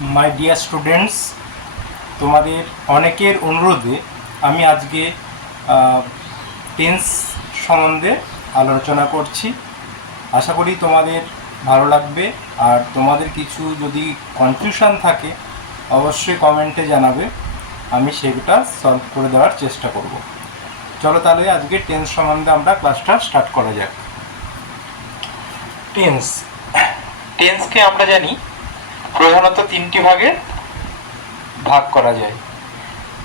My dear students, তোমাদের অনেকের অনুরোধে আমি আজকে টেন্স সম্বন্ধে আলোচনা করছি। আশা করি তোমাদের ভালো লাগবে। আর তোমাদের কিছু যদি কনফিউশন থাকে অবশ্যই কমেন্টে জানাবে, আমি সেটা সলভ করে দেওয়ার চেষ্টা করব। চলো তাহলে আজকে টেন্স সম্বন্ধে আমরা ক্লাসটা স্টার্ট করা যাক। টেন্সকে আমরা জানি প্রধানত তিনটি ভাগে ভাগ করা যায়।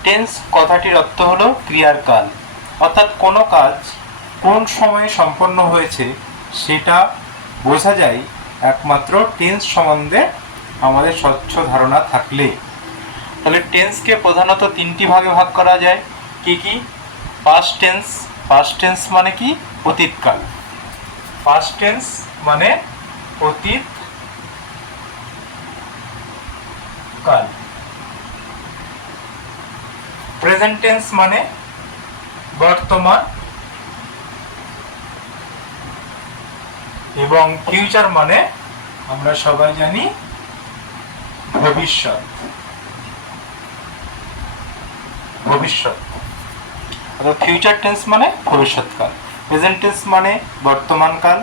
টেন্স কথাটির অর্থ হলো ক্রিয়ার কাল, অর্থাৎ কোনো কাজ কোন সময়ে সম্পন্ন হয়েছে সেটা বোঝা যায় একমাত্র টেন্স সম্বন্ধে আমাদের স্বচ্ছ ধারণা থাকলে। তাহলে টেন্সকে প্রধানত তিনটি ভাগে ভাগ করা যায়। কি কি? Past tense. পাস্ট টেন্স মানে কি? অতীতকাল। পাস্ট টেন্স মানে অতীত কাল। প্রেজেন্ট টেন্স মানে বর্তমান, এবং ফিউচার মানে আমরা সবাই জানি ভবিষ্যৎ। ফিউচার টেন্স মানে ভবিষ্যৎকাল, প্রেজেন্ট টেন্স মানে বর্তমানকাল,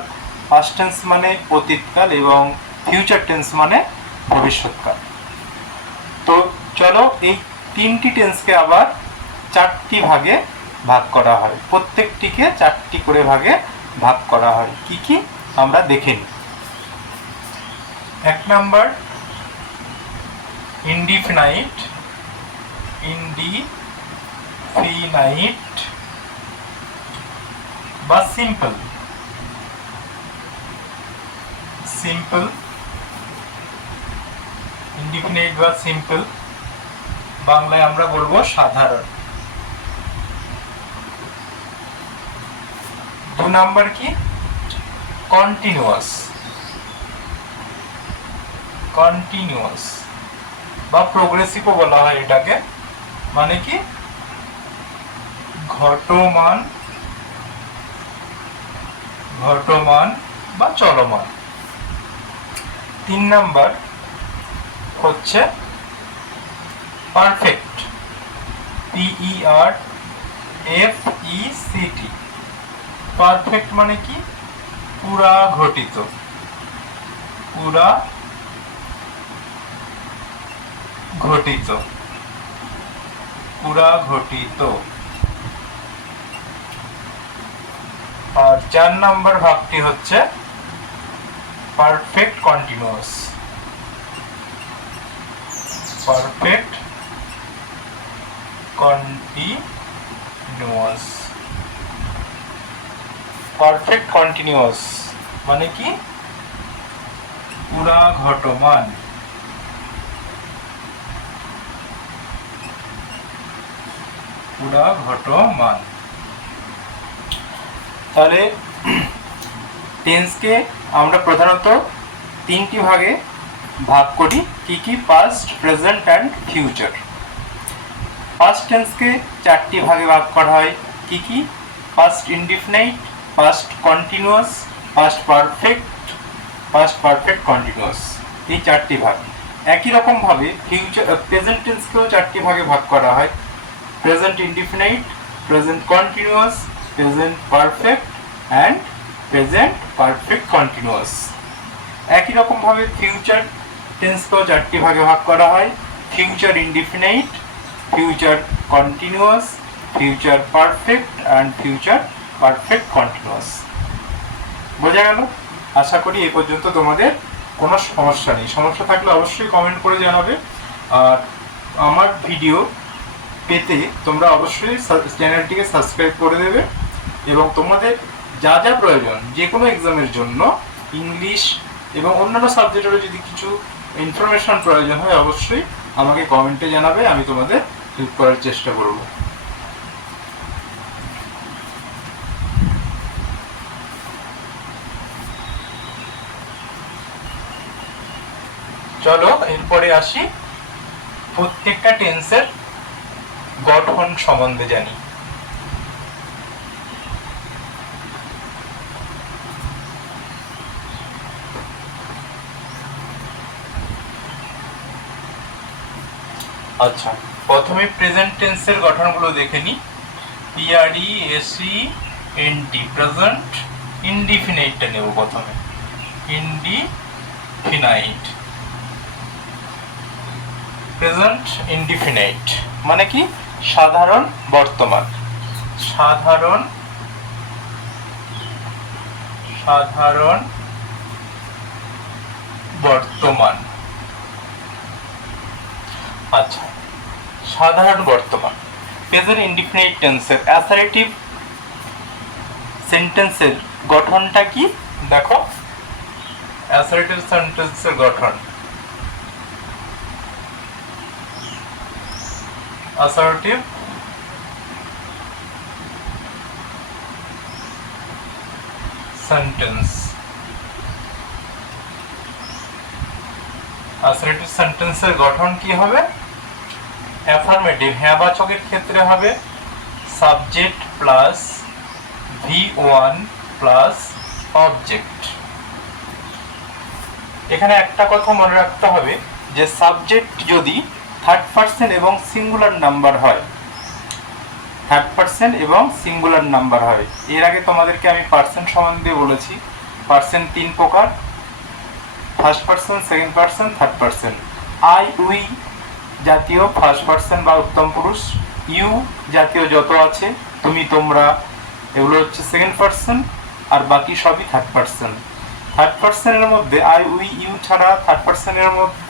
পাস্ট টেন্স মানে অতীতকাল এবং ফিউচার টেন্স মানে ভবিষ্যৎকাল। তো চলো এই তিনটি টেন্সকে আবার চারটি ভাগে ভাগ করা হয়, প্রত্যেকটিকে চারটি করে ভাগে ভাগ করা হয়। কি কি আমরা দেখে নিই। 1 নাম্বার ইনডিফিনাইট বা সিম্পল। ইনডিফিনাইট বা সিম্পল বাংলায় আমরা বলবো সাধারণ। 2 নাম্বার কি? কন্টিনিউয়াস বা প্রোগ্রেসিভও বলা হয় এটাকে, মানে কি ঘটমান বা চলমান। 3 নাম্বার হচ্ছে পারফেক্ট, PERFECT। পারফেক্ট মানে কি? পুরা ঘটিত। 4 নাম্বার ভাগটি হচ্ছে পারফেক্ট কন্টিনিউয়াস। পারফেক্ট কন্টিনিউয়াস মানে কি? পুরা ঘটমান। তাহলে টেন্সকে আমরা প্রধানত তিনটি ভাগে ভাগ করি। কি কি? Past, present and future. Past টেন্সকে চারটি ভাগে ভাগ করা হয়। কি কি? Past indefinite, past continuous, past perfect continuous, এই চারটি ভাগ। একই রকম ভাবে প্রেজেন্ট টেন্সকেও চারটি ভাগে ভাগ করা হয়। Present indefinite, present continuous, present perfect and present perfect continuous. একই রকম ভাবে ফিউচার টেন্সকেও চারটি ভাগে ভাগ করা হয়। Future indefinite, future continuous, future perfect and future perfect continuous. বোঝা গেল? আশা করি এই পর্যন্ত তোমাদের কোনো সমস্যা নেই। সমস্যা থাকলে অবশ্যই কমেন্ট করে জানাবে। আর আমার ভিডিও পেতে তোমরা অবশ্যই চ্যানেলটিকে সাবস্ক্রাইব করে দেবে, এবং তোমাদের যা যা প্রয়োজন যে কোনো এক্সামের জন্য, ইংলিশ এবং অন্যান্য সাবজেক্টেরও যদি কিছু ইনফরমেশন প্রয়োজন হয় অবশ্যই আমাকে কমেন্টে জানাবে, আমি তোমাদের হেল্প করার চেষ্টা করব। চলো এরপরে আসি প্রত্যেকটা টেন্সের গঠন সম্বন্ধে জানি। আচ্ছা, প্রথমে প্রেজেন্ট টেন্সের গঠনগুলো দেখে নিই। PRESENT, প্রেজেন্ট ইনডিফিনাইটটা নেব প্রথমে। ইনডিফিনাইট, প্রেজেন্ট ইনডিফিনাইট মানে কি? সাধারণ বর্তমান। সাধারণ বর্তমান। আচ্ছা, সাধারণ বর্তমান। প্রেজেন্ট ইনডিফিনাইট টেন্সের অ্যাসার্টিভ সেন্টেন্সের গঠনটা কি দেখো। অ্যাসার্টিভ সেন্টেন্সের গঠন, অ্যাসার্টিভ সেন্টেন্স। অ্যাসার্টিভ সেন্টেন্সের গঠন কি হবে? অ্যাফার্মেটিভ হ্যাঁবাচকের ক্ষেত্রে হবে subject plus V1 plus object. এখানে একটা কথা মনে রাখতে হবে যে সাবজেক্ট যদি থার্ড পারসন এবং সিঙ্গুলার নাম্বার হয়, থার্ড পারসন এবং সিঙ্গুলার নাম্বার হয়। এর আগে তোমাদেরকে আমি পার্সন সম্বন্ধে বলেছি। পার্সন 3 প্রকার, first person, second person, third person. I we জাতীয় ফার্স্ট পারসন বা উত্তম পুরুষ, ইউ জাতীয় যত আছে, তুমি তোমরা, এগুলো হচ্ছে সেকেন্ড পারসন, আর বাকি সবই থার্ড পারসন। থার্ড পারসনের মধ্যে আই উই ইউ ছাড়া থার্ড পারসনের মধ্যে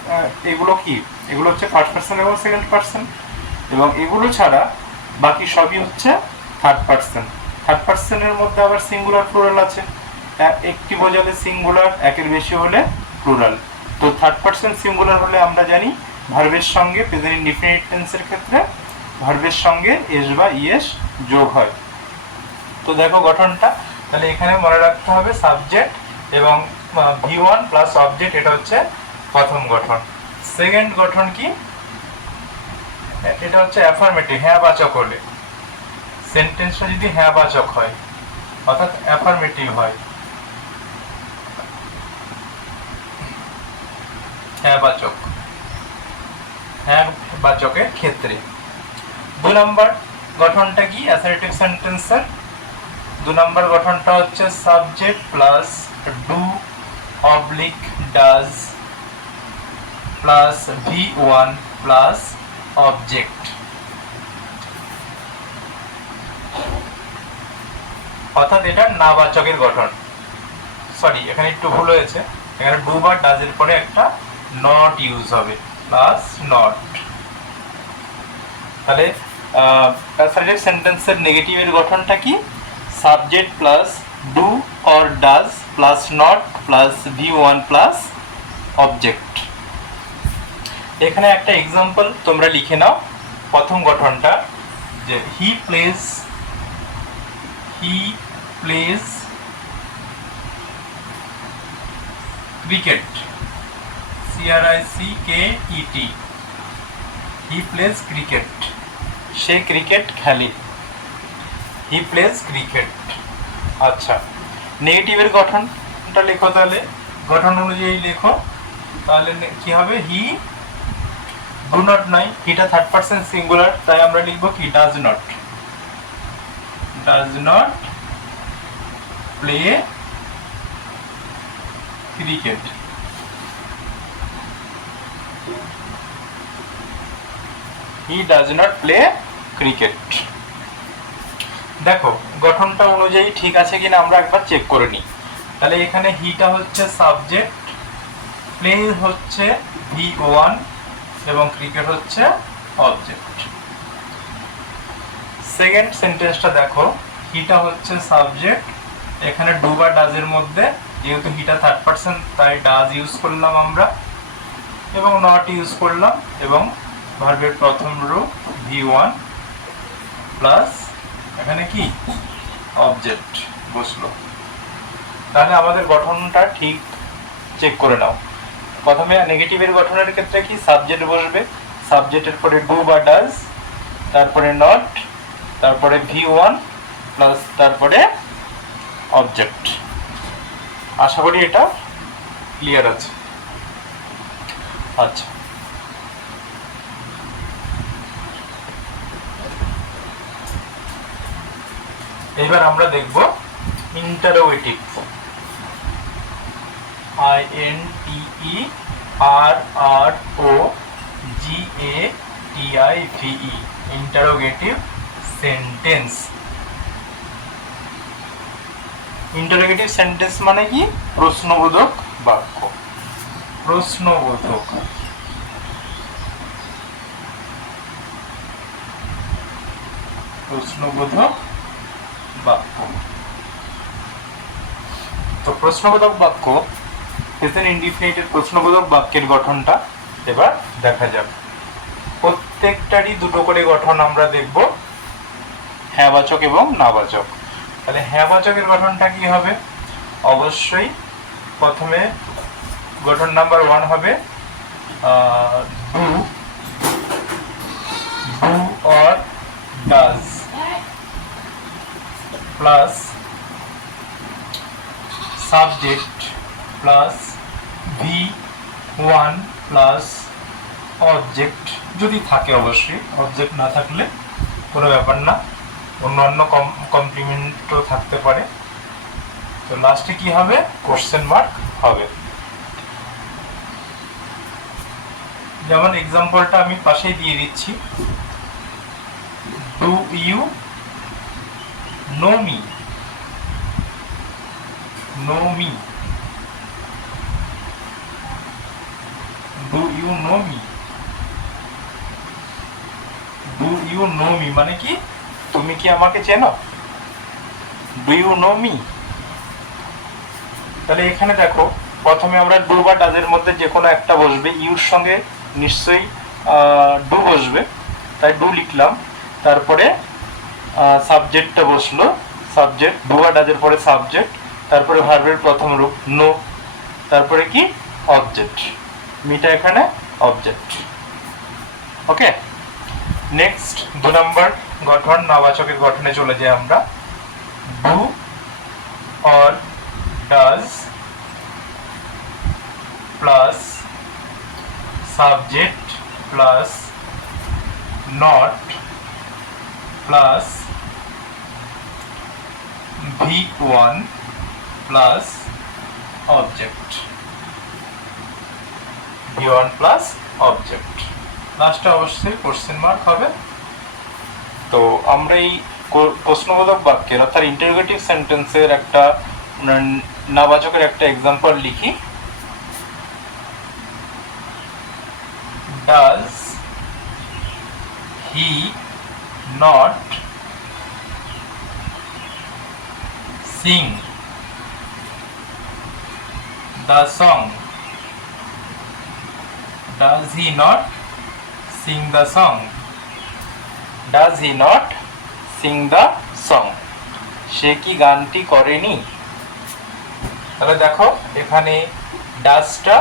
এগুলো কি? এগুলো হচ্ছে ফার্স্ট পারসন এবং সেকেন্ড পারসন, এবং এগুলো ছাড়া বাকি সবই হচ্ছে থার্ড পারসন। থার্ড পারসনের মধ্যে আবার সিঙ্গুলার প্লুরাল আছে, একটি বোঝালে সিঙ্গুলার, একের বেশি হলে প্লুরাল। তো থার্ড পারসন সিঙ্গুলার হলে আমরা জানি ভার্বের সঙ্গে প্রেজেন্ট ইনডিফিনিট টেন্সের ক্ষেত্রে ভার্বের সঙ্গে এস বা ইএস যোগ হয়। তো দেখো গঠনটা, তাহলে এখানে মনে রাখতে হবে সাবজেক্ট এবং V1 প্লাস অবজেক্ট, এটা হচ্ছে প্রথম গঠন। সেকেন্ড গঠন কি? এটা হচ্ছে অ্যাফার্মেটিভ হ্যাঁবাচক হলে, সেন্টেন্সটা যদি হ্যাঁবাচক হয় অর্থাৎ অ্যাফার্মেটিভ হয়, হ্যাঁবাচকের ক্ষেত্রে। 2 নম্বর গঠনটা কি অ্যাসার্টিভ সেন্টেন্সের? 2 নম্বর গঠনটা হচ্ছে subject plus do oblique does plus V1 plus object. অর্থাৎ এটা নাবাচকের গঠন। সরি, এখানে একটু ভুল হয়েছে, এখানে ডু বা ডাজের পরে একটা নট ইউজ হবে, প্লাস নট। তাহলে অ্যাসার্টিভ সেন্টেন্সের নেগেটিভের গঠনটা কি? Subject plus do or does plus not plus V1 plus object. এখানে একটা এক্সাম্পল তোমরা লিখে নাও। প্রথম গঠনটা যে he plays cricket, CRICKET, he plays cricket, সে ক্রিকেট খেলে, হি প্লেজ ক্রিকেট। আচ্ছা, নেগেটিভের গঠনটা লেখো, তাহলে গঠন অনুযায়ী লেখো। তাহলে কি হবে? হি ডু নট নয়, হিটা থার্ড পারসন সিঙ্গুলার, তাই আমরা লিখবো কি? Does not play cricket. He does not play cricket. দেখো গঠনটা অনুযায়ী ঠিক আছে কিনা আমরা একবার চেক করে নিই। তাহলে এখানে হিটা হচ্ছে সাবজেক্ট, প্লে হচ্ছে V1 এবং ক্রিকেট হচ্ছে অবজেক্ট। সেকেন্ড সেন্টেন্সটা দেখো, হিটা হচ্ছে সাবজেক্ট, এখানে ডু বা ডাজের মধ্যে যেহেতু হিটা থার্ড পারসন তাই ডাজ ইউজ করলাম আমরা, এবং নট ইউজ করলাম, এবং ভার্বের প্রথম রো V1 প্লাস এখানে কি অবজেক্ট বসলো। তাহলে আমাদের গঠনটা ঠিক চেক করে নাও। প্রথমে নেগেটিভের গঠনের ক্ষেত্রে কি? সাবজেক্ট বসবে, সাবজেক্টের পরে ডু বা ডাজ, তারপরে নট, তারপরে V1 প্লাস তারপরে অবজেক্ট। আশা করি এটা ক্লিয়ার আছে। আচ্ছা, এবার আমরা দেখব interrogative, INTERROGATIVE, interrogative sentence. Interrogative sentence মানে কি? প্রশ্নবোধক বাক্য। প্রশ্নবোধক বাক্য। তো প্রশ্নবোধক বাক্য, প্রেজেন্ট ইনডিফিনিটের প্রশ্নবোধক বাক্যের গঠনটা এবার দেখা যাক। প্রত্যেকটারই দুটো করে গঠন আমরা দেখব, হ্যাঁবাচক এবং নাবাচক। তাহলে হ্যাঁবাচকের গঠনটা কি হবে? অবশ্যই প্রথমে গঠন নাম্বার 1 হবে do or does plus subject plus V1 plus object, যদি থাকে অবশ্যই, অবজেক্ট না থাকলে কোনো ব্যাপার না, অন্যান্য কমপ্লিমেন্টও থাকতে পারে। তো লাস্টে কি হবে? কোশ্চেন মার্ক হবে। যেমন এক্সাম্পলটা আমি পাশেই দিয়ে দিচ্ছি, do you know me? Know me, do you know me? Do you know me মানে কি? তুমি কি আমাকে চেনো? Do you know me? তাহলে এখানে দেখো, প্রথমে আমরা ডু বা ডাজের মধ্যে যে কোনো একটা বসবে, ইউর সঙ্গে নিশ্চয়ই ডু বসবে, তাই ডু লিখলাম। তারপরে সাবজেক্টটা বসলো, সাবজেক্ট, ডু বা ডাজের পরে সাবজেক্ট, তারপরে ভার্বের প্রথম রূপ নো, তারপরে কি? অবজেক্ট। মিটা এখানে অবজেক্ট। ওকে, নেক্সট 2 নম্বর গঠন, নাবাচকের গঠনে চলে যাই আমরা। Do or does plus subject plus not plus V1 plus object, V1 plus object. লাস্টে অবশ্যই কোশ্চেন মার্ক হবে। তো আমরা এই প্রশ্নবোধক বাক্যের অর্থাৎ ইন্টারোগেটিভ সেন্টেন্সের একটা নাবাচকের একটা এক্সাম্পল লিখি। Does he not sing the song? Does he not sing the song? Does he not sing the song? সে কি গানটি করেনি? তাহলে দেখো এখানে ডাজটা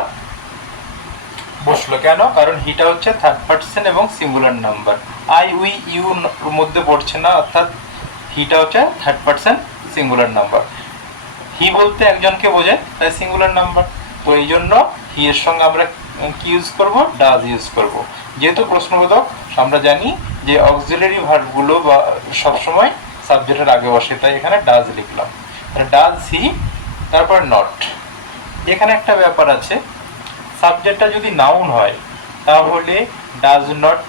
বসলো কেন? কারণ হিটা হচ্ছে থার্ড পারসন এবং singular number, I we you মধ্যে পড়ছে না, অর্থাৎ হিটা হচ্ছে third person singular number. He বলতে একজনকে বোঝায়, তাই সিঙ্গুলার নাম্বার। তো এই জন্য হি এর সঙ্গে আমরা কি ইউজ করব? ডাজ ইউজ করব। যেহেতু প্রশ্নবোধক, আমরা জানি যে অক্সিলারি ভার্বগুলো বা সবসময় সাবজেক্টের আগে বসে, তাই এখানে ডাজ লিখলাম। ডাজ হি, তারপর নট। এখানে একটা ব্যাপার আছে, সাবজেক্টটা যদি নাউন হয় তাহলে ডাজ নট,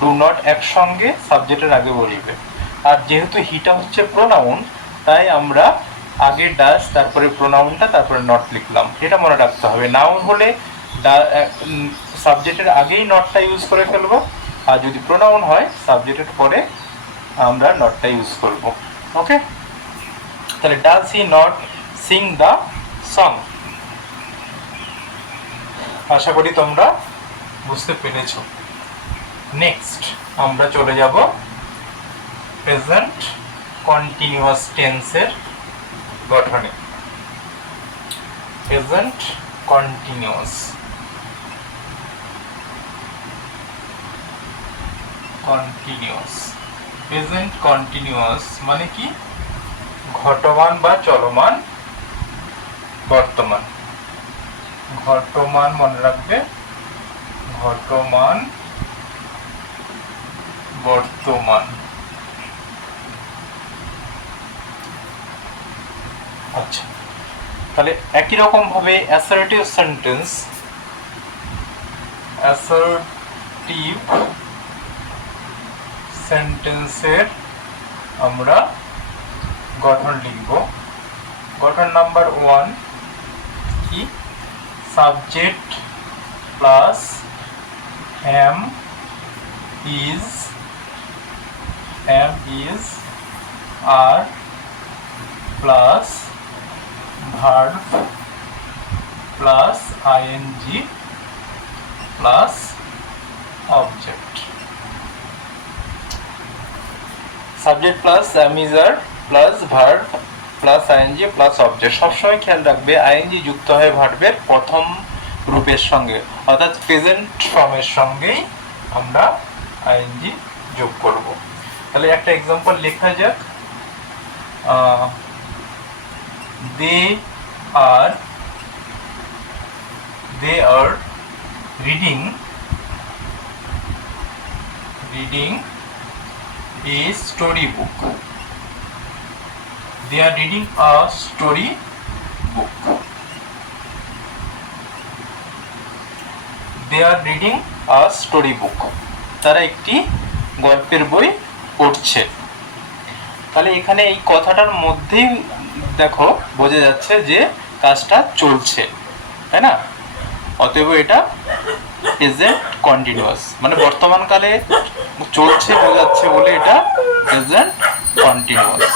ডু নট একসঙ্গে সাবজেক্টের আগে বসবে। আর যেহেতু হিটা হচ্ছে প্রোনাউন, তাই আমরা আগে ডাজ, তারপরে প্রোনাউনটা, তারপরে নট লিখলাম। এটা মনে রাখতে হবে। নাউন হলে সাবজেক্টের আগেই নটটা ইউজ করে ফেলবো, আর যদি প্রোনাউন হয় সাবজেক্টের পরে আমরা নটটা ইউজ করব। ওকে, তাহলে does he not sing the song? আশা করি তোমরা বুঝতে পেরেছ। নেক্সট আমরা চলে যাব প্রেজেন্ট কন্টিনিউয়াস টেন্সের গঠনে। প্রেজেন্ট কন্টিনিউয়াস, প্রেজেন্ট কন্টিনিউয়াস মানে কি? ঘটমান বা চলমান বর্তমান। ঘটমান মনে রাখবে, ঘটমান বর্তমান। আচ্ছা, তাহলে একই রকম ভাবে অ্যাসার্টিভ সেন্টেন্সের আমরা গঠন লিখব। গঠন নাম্বার 1 কি, subject plus am is are plus verb plus ing plus object। Subject plus am is are plus verb plus ing plus object. সবসময় খেয়াল রাখবে ing যুক্ত হয় ভার্বের প্রথম রূপের সঙ্গে, অর্থাৎ প্রেজেন্ট ফর্মের সঙ্গেই আমরা ing যোগ করব। তাহলে একটা এক্সাম্পল লেখা যাক। they are reading a storybook। they are reading a storybook। they are reading a storybook। তারা একটি গল্পের বই পড়ছে। তাহলে এখানে এই কথাটার মধ্যেই দেখো বোঝা যাচ্ছে যে কাজটা চলছে, তাই না? অতএব এটা প্রেজেন্ট কন্টিনিউয়াস, মানে বর্তমানকালে চলছে বোঝাচ্ছে বলে এটা প্রেজেন্ট কন্টিনিউয়াস।